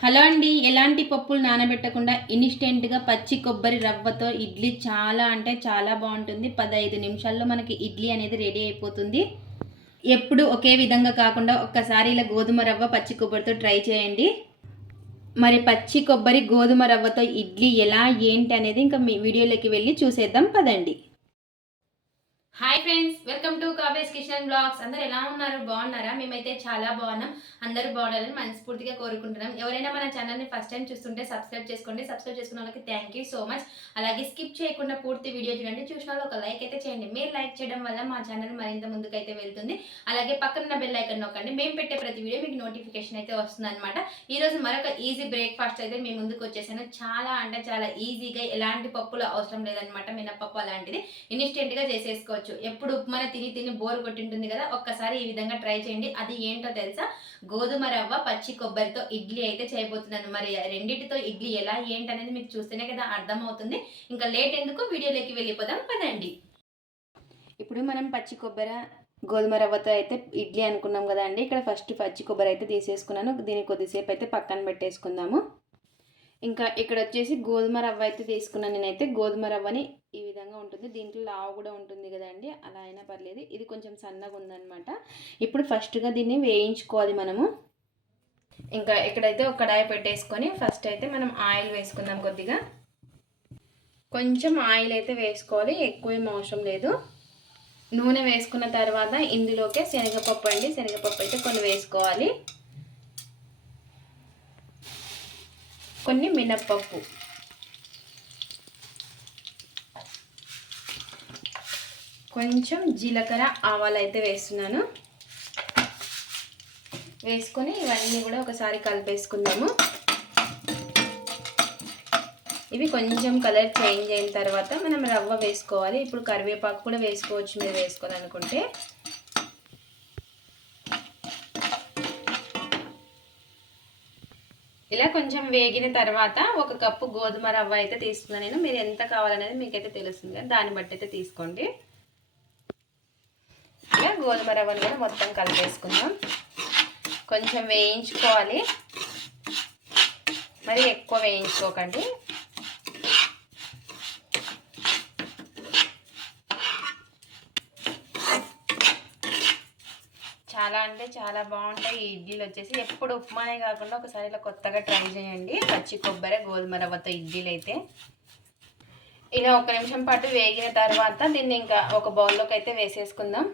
Hello అండి. ఎలాంటి పప్పులు నానబెట్టకుండా ఇన్స్టెంట్గా పచ్చి కొబ్బరి రవ్వతో ఇడ్లీ చాలా అంటే చాలా బాగుంటుంది. పదహైదు నిమిషాల్లో మనకి ఇడ్లీ అనేది రెడీ అయిపోతుంది. ఎప్పుడు ఒకే విధంగా కాకుండా ఒక్కసారి ఇలా గోధుమ రవ్వ పచ్చి కొబ్బరితో ట్రై చేయండి. మరి పచ్చి కొబ్బరి గోధుమ రవ్వతో ఇడ్లీ ఎలా ఏంటి అనేది ఇంకా మీ వీడియోలోకి వెళ్ళి చూసేద్దాం. పదండి. హాయ్ ఫ్రెండ్స్ వెల్కమ్ టు కావేస్ కిచెన్ బ్లాగ్స్. అందరు ఎలా ఉన్నారు? బాగున్నారా? మేమైతే చాలా బాగున్నాం. అందరూ బాగుండాలని మనస్ఫూర్తిగా కోరుకుంటున్నాం. ఎవరైనా మన ఛానల్ని ఫస్ట్ టైం చూస్తుంటే సబ్స్క్రైబ్ చేసుకోండి. సబ్స్క్రైబ్ చేసుకున్న వాళ్ళకి థ్యాంక్ యూ సో మచ్ అలాగే స్కిప్ చేయకుండా పూర్తి వీడియో చూడండి. చూసిన వాళ్ళు ఒక లైక్ అయితే చేయండి. మీరు లైక్ చేయడం వల్ల మా ఛానల్ మరింత ముందుకైతే వెళ్తుంది. అలాగే పక్కన బెల్ ఐకన్ నొక్కండి. మేము పెట్టే ప్రతి వీడియో మీకు నోటిఫికేషన్ అయితే వస్తుంది అనమాట ఈరోజు మరొక ఈజీ బ్రేక్ఫాస్ట్ అయితే మీ ముందుకు వచ్చేసాను. చాలా అంటే చాలా ఈజీగా ఎలాంటి పప్పులు అవసరం లేదనమాట మినపప్పు అలాంటిది. ఇన్స్టెంట్గా చేసేసుకోవచ్చు. ఎప్పుడు ఉప్మా తిని తిని బోర్ కొట్టింటుంది కదా ఒక్కసారి ఈ విధంగా ట్రై చేయండి. అది ఏంటో తెలుసా? గోధుమ రవ్వ పచ్చి కొబ్బరితో ఇడ్లీ అయితే చేయబోతున్నాను. మరి రెండింటితో ఇడ్లీ ఎలా ఏంటనేది మీకు చూస్తేనే కదా అర్థమవుతుంది. ఇంకా లేట్ ఎందుకు? వీడియోలోకి వెళ్ళిపోదాం పదండి. ఇప్పుడు మనం పచ్చి కొబ్బరి గోధుమ రవ్వతో అయితే ఇడ్లీ అనుకున్నాం కదా అండి. ఇక్కడ ఫస్ట్ పచ్చి కొబ్బరి అయితే తీసేసుకున్నాను. దీన్ని కొద్దిసేపు అయితే పక్కన పెట్టేసుకుందాము. ఇంకా ఇక్కడ వచ్చేసి గోధుమ రవ్వ అయితే తీసుకున్నాను. నేనైతే గోధుమ రవ్వని సన్నగా ఉంటుంది. దీంట్లో లావు కూడా ఉంటుంది కదండి. అలా అయినా పర్లేదు. ఇది కొంచెం సన్నగా ఉందనమాట ఇప్పుడు ఫస్ట్గా దీన్ని వేయించుకోవాలి మనము. ఇంకా ఇక్కడైతే ఒక కడాయి పెట్టేసుకొని ఫస్ట్ అయితే మనం ఆయిల్ వేసుకుందాం కొద్దిగా. కొంచెం ఆయిల్ అయితే వేసుకోవాలి. ఎక్కువ ఏం అవసరం లేదు. నూనె వేసుకున్న తర్వాత ఇందులోకే శనగపప్పు అండి. శనగపప్పు అయితే కొన్ని వేసుకోవాలి. కొన్ని మినప్పప్పు. కొంచెం జీలకర్ర ఆవాలు అయితే వేస్తున్నాను. వేసుకొని ఇవన్నీ కూడా ఒకసారి కలిపేసుకుందాము. ఇవి కొంచెం కలర్ చేంజ్ అయిన తర్వాత మనం రవ్వ వేసుకోవాలి. ఇప్పుడు కరివేపాకు కూడా వేసుకోవచ్చు మీరు వేసుకోవాలనుకుంటే. ఇలా కొంచెం వేగిన తర్వాత ఒక కప్పు గోధుమ రవ్వ అయితే తీసుకున్నాను నేను. మీరు ఎంత కావాలనేది మీకైతే తెలుస్తుంది కదా దాన్ని బట్టి అయితే తీసుకోండి. ఇలా గోధుమ రవ్వను కూడా మొత్తం కలిపేసుకుందాం. కొంచెం వేయించుకోవాలి. మరి ఎక్కువ వేయించుకోకండి. చాలా అంటే చాలా బాగుంటాయి ఈ ఇడ్లీలు వచ్చేసి. ఎప్పుడు ఉప్మానే కాకుండా ఒకసారి ఇలా కొత్తగా ట్రై చేయండి. పచ్చి కొబ్బరి గోధుమ రవ్వతో ఇడ్లీలు అయితే. ఇలా ఒక నిమిషం పాటు వేగిన తర్వాత దీన్ని ఇంకా ఒక బౌల్లోకి అయితే వేసేసుకుందాం.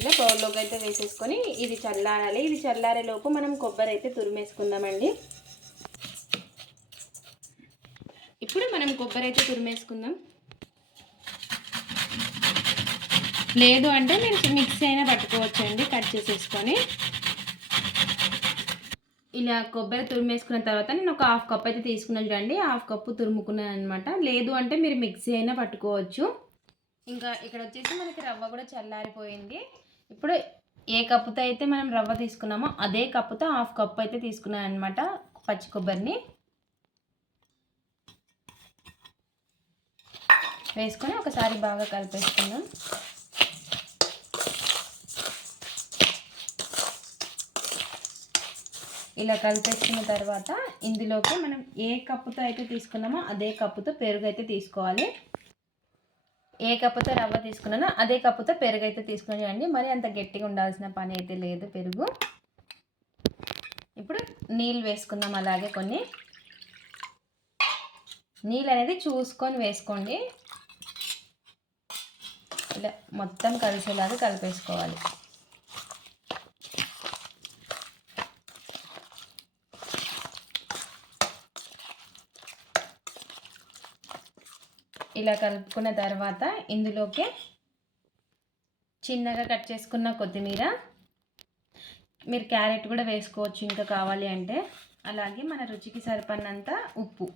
ఇలా బౌల్లోకి అయితే వేసేసుకొని ఇది చల్లారాలి. ఇది చల్లారేలోపు మనం కొబ్బరి అయితే తురిమేసుకుందామండి. ఇప్పుడు మనం కొబ్బరి అయితే తురిమేసుకుందాం. లేదు అంటే మీరు మిక్సీ అయినా పట్టుకోవచ్చండి కట్ చేసేసుకొని. ఇలా కొబ్బరి తురిమేసుకున్న తర్వాత నేను ఒక హాఫ్ కప్ అయితే తీసుకున్నాను చూడండి. హాఫ్ కప్పు తురుముకున్నాను అనమాట లేదు అంటే మీరు మిక్సీ అయినా పట్టుకోవచ్చు. ఇంకా ఇక్కడ వచ్చేసి మనకి రవ్వ కూడా చల్లారిపోయింది. ఇప్పుడు ఏ కప్పుతో అయితే మనం రవ్వ తీసుకున్నామో అదే కప్పుతో హాఫ్ కప్పు అయితే తీసుకున్నాను అనమాట పచ్చి కొబ్బరిని. వేసుకొని ఒకసారి బాగా కలిపేసుకుందాం. ఇలా కలిపేసుకున్న తర్వాత ఇందులోకి మనం ఏ కప్పుతో అయితే తీసుకున్నామో అదే కప్పుతో పెరుగు అయితే తీసుకోవాలి. ఏ కప్పుతో రవ్వ తీసుకున్నానో అదే కప్పుతో పెరుగు అయితే తీసుకుని అండి మరి అంత గట్టిగా ఉండాల్సిన పని అయితే లేదు పెరుగు. ఇప్పుడు నీళ్ళు వేసుకుందాం అలాగే కొన్ని. నీళ్ళు అనేది చూసుకొని వేసుకోండి. ఇలా మొత్తం కలిసేలాగా కలిపేసుకోవాలి. ఇలా కలుపుకున్న తర్వాత ఇందులోకి చిన్నగా కట్ చేసుకున్న కొత్తిమీర మీరు క్యారెట్ కూడా వేసుకోవచ్చు ఇంకా కావాలి అంటే. అలాగే మన రుచికి సరిపడినంత ఉప్పు.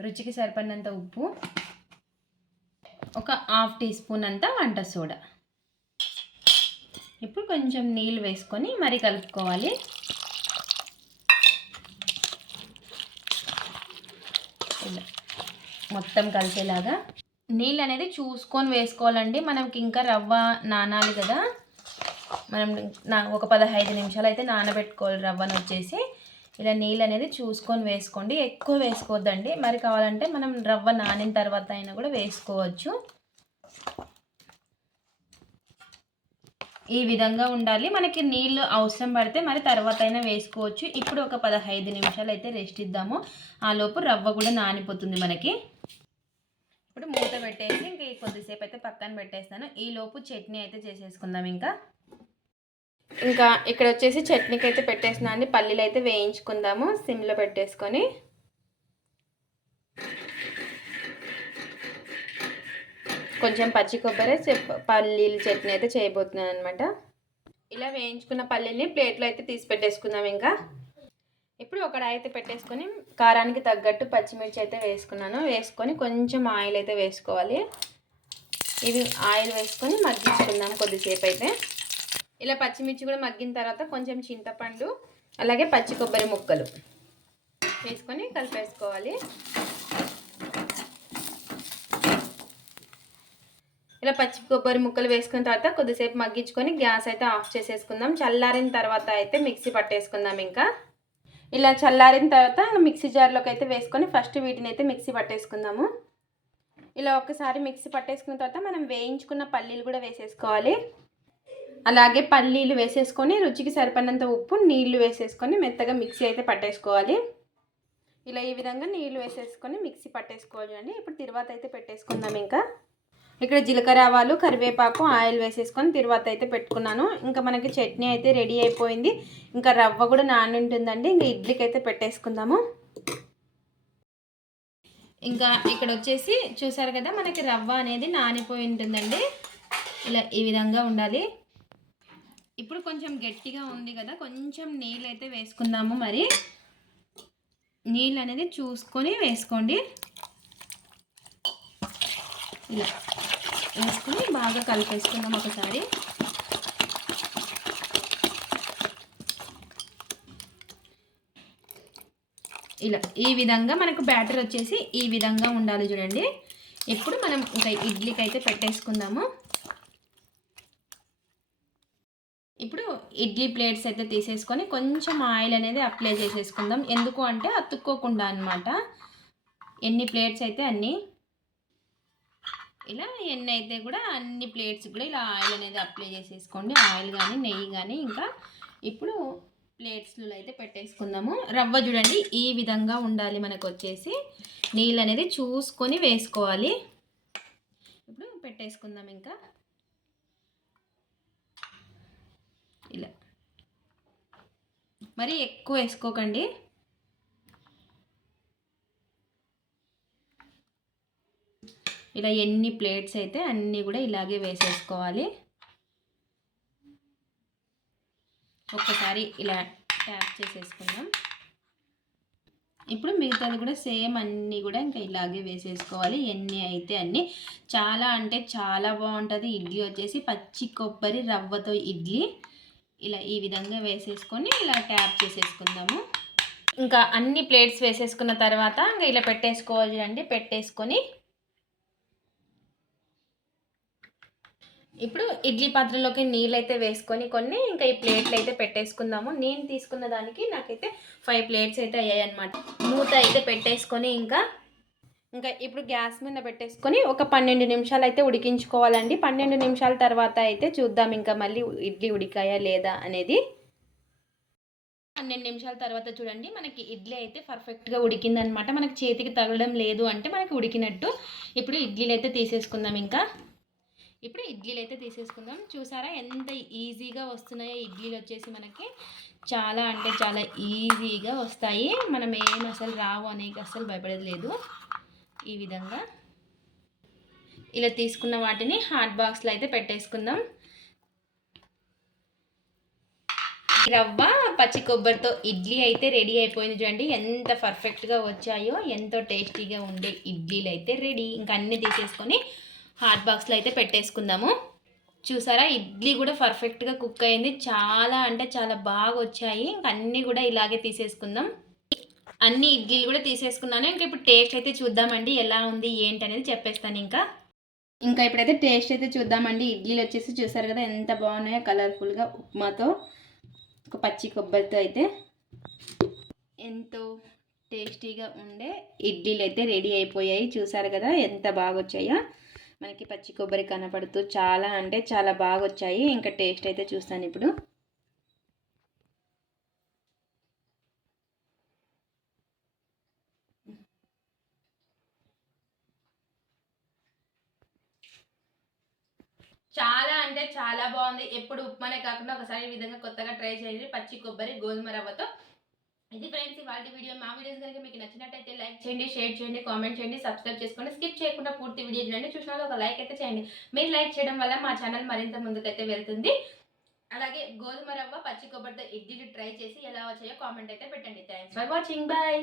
రుచికి సరిపడినంత ఉప్పు. ఒక హాఫ్ టీ స్పూన్ అంత వంట సోడా. ఇప్పుడు కొంచెం నీళ్ళు వేసుకొని మరి కలుపుకోవాలి. ఇలా మొత్తం కలిసేలాగా నీళ్ళు అనేది చూసుకొని వేసుకోవాలండి. మనకి ఇంకా రవ్వ నానాలి కదా. మనం నా ఒక పదహైదు నిమిషాలు అయితే నానబెట్టుకోవాలి రవ్వను వచ్చేసి. ఇలా నీళ్ళు అనేది చూసుకొని వేసుకోండి. ఎక్కువ వేసుకోవద్దండి. మరి కావాలంటే మనం రవ్వ నానిన తర్వాత అయినా కూడా వేసుకోవచ్చు. ఈ విధంగా ఉండాలి. మనకి నీళ్ళు అవసరం పడితే మరి తర్వాత అయినా వేసుకోవచ్చు. ఇప్పుడు ఒక పదహైదు నిమిషాలు అయితే రెస్ట్ ఇద్దాము. ఆ లోపు రవ్వ కూడా నానిపోతుంది మనకి. ఇప్పుడు మూత పెట్టేసి ఇంకా ఈ కొద్దిసేపు అయితే పక్కన పెట్టేస్తాను. ఈలోపు చట్నీ అయితే చేసేసుకుందాం ఇంకా. ఇంకా ఇక్కడ వచ్చేసి చట్నీకి అయితే పెట్టేసిన అండి. పల్లీలు అయితే వేయించుకుందాము. సిమ్లో పెట్టేసుకొని. కొంచెం పచ్చి కొబ్బరి పల్లీల చట్నీ అయితే చేయబోతున్నాను అనమాట ఇలా వేయించుకున్న పల్లీల్ని ప్లేట్లో అయితే తీసి పెట్టేసుకుందాం ఇంకా. ఇప్పుడు ఒకడ అయితే పెట్టేసుకొని కారానికి తగ్గట్టు పచ్చిమిర్చి అయితే వేసుకున్నాను. వేసుకొని కొంచెం ఆయిల్ అయితే వేసుకోవాలి. ఇవి ఆయిల్ వేసుకొని మగ్గించుకుందాం కొద్దిసేపు అయితే. ఇలా పచ్చిమిర్చి కూడా మగ్గిన తర్వాత కొంచెం చింతపండు అలాగే పచ్చి కొబ్బరి ముక్కలు వేసుకొని కలిపేసుకోవాలి. ఇలా పచ్చి కొబ్బరి ముక్కలు వేసుకున్న తర్వాత కొద్దిసేపు మగ్గించుకొని గ్యాస్ అయితే ఆఫ్ చేసేసుకుందాం. చల్లారిన తర్వాత అయితే మిక్సీ పట్టేసుకుందాం ఇంకా. ఇలా చల్లారిన తర్వాత మిక్సీ జార్లోకి అయితే వేసుకొని ఫస్ట్ వీటిని అయితే మిక్సీ పట్టేసుకుందాము. ఇలా ఒకసారి మిక్సీ పట్టేసుకున్న తర్వాత మనం వేయించుకున్న పల్లీలు కూడా వేసేసుకోవాలి. అలాగే పల్లీలు వేసేసుకొని రుచికి సరిపడినంత ఉప్పు నీళ్ళు వేసేసుకొని మెత్తగా మిక్సీ అయితే పట్టేసుకోవాలి. ఇలా ఈ విధంగా నీళ్ళు వేసేసుకొని మిక్సీ పట్టేసుకోవాలి అండి. ఇప్పుడు తర్వాత అయితే పెట్టేసుకుందాం ఇంకా. ఇక్కడ జీలకర్ర ఆవాలు కరివేపాకు ఆయిల్ వేసేసుకొని తర్వాత అయితే పెట్టుకున్నాను. ఇంకా మనకి చట్నీ అయితే రెడీ అయిపోయింది. ఇంకా రవ్వ కూడా నాని ఉంటుందండి ఇంకా ఇడ్లీకి అయితే పెట్టేసుకుందాము. ఇంకా ఇక్కడ వచ్చేసి చూసారు కదా మనకి రవ్వ అనేది నానిపోయి ఉంటుందండి ఇలా ఈ విధంగా ఉండాలి. ఇప్పుడు కొంచెం గట్టిగా ఉంది కదా కొంచెం నీళ్ళు అయితే వేసుకుందాము మరి. నీళ్ళు అనేది చూసుకొని వేసుకోండి. ఇలా వేసుకుని బాగా కలిపేసుకుందాం ఒకసారి. ఇలా ఈ విధంగా మనకు బ్యాటర్ వచ్చేసి ఈ విధంగా ఉండాలి చూడండి. ఇప్పుడు మనం ఇంకా ఇడ్లీకి అయితే పెట్టేసుకుందాము. ఇప్పుడు ఇడ్లీ ప్లేట్స్ అయితే తీసేసుకొని కొంచెం ఆయిల్ అనేది అప్లై చేసేసుకుందాం. ఎందుకు అంటే అతుక్కోకుండా అనమాట ఎన్ని ప్లేట్స్ అయితే అన్నీ ఇలా ఎన్ని అయితే కూడా అన్ని ప్లేట్స్ కూడా ఇలా ఆయిల్ అనేది అప్లై చేసేసుకోండి. ఆయిల్ కానీ నెయ్యి కానీ ఇంకా ఇప్పుడు ప్లేట్స్లో అయితే పెట్టేసుకుందాము. రవ్వ చూడండి ఈ విధంగా ఉండాలి మనకు వచ్చేసి. నీళ్ళు అనేది చూసుకొని వేసుకోవాలి. ఇప్పుడు పెట్టేసుకుందాం ఇంకా. ఇలా. మరి ఎక్కువ వేసుకోకండి. ఇలా ఎన్ని ప్లేట్స్ అయితే అన్నీ కూడా ఇలాగే వేసేసుకోవాలి. ఒక్కసారి ఇలా ట్యాప్ చేసేసుకుందాం. ఇప్పుడు మిగతాది కూడా సేమ్ అన్నీ కూడా ఇంకా ఇలాగే వేసేసుకోవాలి. ఎన్ని అయితే అన్ని. చాలా అంటే చాలా బాగుంటుంది. ఇడ్లీ వచ్చేసి పచ్చి కొబ్బరి రవ్వతో ఇడ్లీ. ఇలా ఈ విధంగా వేసేసుకొని ఇలా ట్యాప్ చేసేసుకుందాము. ఇంకా అన్ని ప్లేట్స్ వేసేసుకున్న తర్వాత ఇంకా ఇలా పెట్టేసుకోవాలి అండి పెట్టేసుకొని ఇప్పుడు ఇడ్లీ పాత్రలోకి నీళ్ళు అయితే వేసుకొని కొన్ని ఇంకా ఈ ప్లేట్లు అయితే పెట్టేసుకుందాము. నేను తీసుకున్న దానికి నాకైతే ఫైవ్ ప్లేట్స్ అయితే అయ్యాయి అనమాట మూత అయితే పెట్టేసుకొని ఇంకా ఇంకా ఇప్పుడు గ్యాస్ మీద పెట్టేసుకొని ఒక పన్నెండు నిమిషాలు అయితే ఉడికించుకోవాలండి. పన్నెండు నిమిషాల తర్వాత అయితే చూద్దాం ఇంకా మళ్ళీ ఇడ్లీ ఉడికాయా లేదా అనేది. పన్నెండు నిమిషాల తర్వాత చూడండి మనకి ఇడ్లీ అయితే పర్ఫెక్ట్గా ఉడికిందనమాట మనకి చేతికి తగలడం లేదు అంటే మనకి ఉడికినట్టు. ఇప్పుడు ఇడ్లీలు అయితే తీసేసుకుందాం ఇంకా. ఇప్పుడు ఇడ్లీలు అయితే తీసేసుకుందాం. చూసారా ఎంత ఈజీగా వస్తున్నాయో ఇడ్లీలు వచ్చేసి మనకి. చాలా అంటే చాలా ఈజీగా వస్తాయి. మనం ఏం అసలు రావు అనేక అసలు భయపడేది లేదు. ఈ విధంగా ఇలా తీసుకున్న వాటిని హాట్ బాక్స్లో అయితే పెట్టేసుకుందాం. రవ్వ పచ్చి కొబ్బరితో ఇడ్లీ అయితే రెడీ అయిపోయింది చూడండి. ఎంత పర్ఫెక్ట్గా వచ్చాయో ఎంతో టేస్టీగా ఉండే ఇడ్లీలు అయితే రెడీ. ఇంకా అన్నీ తీసేసుకొని హాట్ బాక్స్లో అయితే పెట్టేసుకుందాము. చూసారా? ఇడ్లీ కూడా పర్ఫెక్ట్గా కుక్ అయింది. చాలా అంటే చాలా బాగా వచ్చాయి. ఇంక అన్నీ కూడా ఇలాగే తీసేసుకుందాం. అన్ని ఇడ్లీలు కూడా తీసేసుకున్నాను. ఇంకా ఇప్పుడు టేస్ట్ అయితే చూద్దామండి. ఎలా ఉంది ఏంటి అనేది చెప్పేస్తాను ఇంకా. ఇంకా ఇప్పుడైతే టేస్ట్ అయితే చూద్దామండి. ఇడ్లీలు వచ్చేసి చూసారు కదా ఎంత బాగున్నాయో కలర్ఫుల్గా ఉప్మాతో. ఒక పచ్చి కొబ్బరితో అయితే ఎంతో టేస్టీగా ఉండే ఇడ్లీలు అయితే రెడీ అయిపోయాయి. చూసారు కదా ఎంత బాగా వచ్చాయో. మనకి పచ్చి కొబ్బరి కనపడుతూ చాలా అంటే చాలా బాగా వచ్చాయి ఇంకా టేస్ట్ అయితే చూస్తాను ఇప్పుడు. చాలా అంటే చాలా బాగుంది. ఎప్పుడు ఉప్మానే కాకుండా ఒకసారి ఈ విధంగా కొత్తగా ట్రై చేయండి. పచ్చి కొబ్బరి గోధుమ రవ్వతో ఇది ఫ్రెండ్స్ ఇవాళ వీడియో మా వీడియోస్ కనుక మీకు నచ్చినట్టయితే లైక్ చేయండి షేర్ చేయండి కామెంట్ చేయండి సబ్స్క్రైబ్ చేసుకోండి స్కిప్ చేయకుండా పూర్తి వీడియో చూడండి. చూసిన ఒక లైక్ అయితే చేయండి. మీరు లైక్ చేయడం వల్ల మా ఛానల్ మరింత ముందుకైతే వెళ్తుంది. అలాగే గోధుమ రవ్వ పచ్చి కొబ్బరితో ఇడ్లీలు ట్రై చేసి ఎలా వచ్చాయో కామెంట్ అయితే పెట్టండి. Thanks for watching. బాయ్.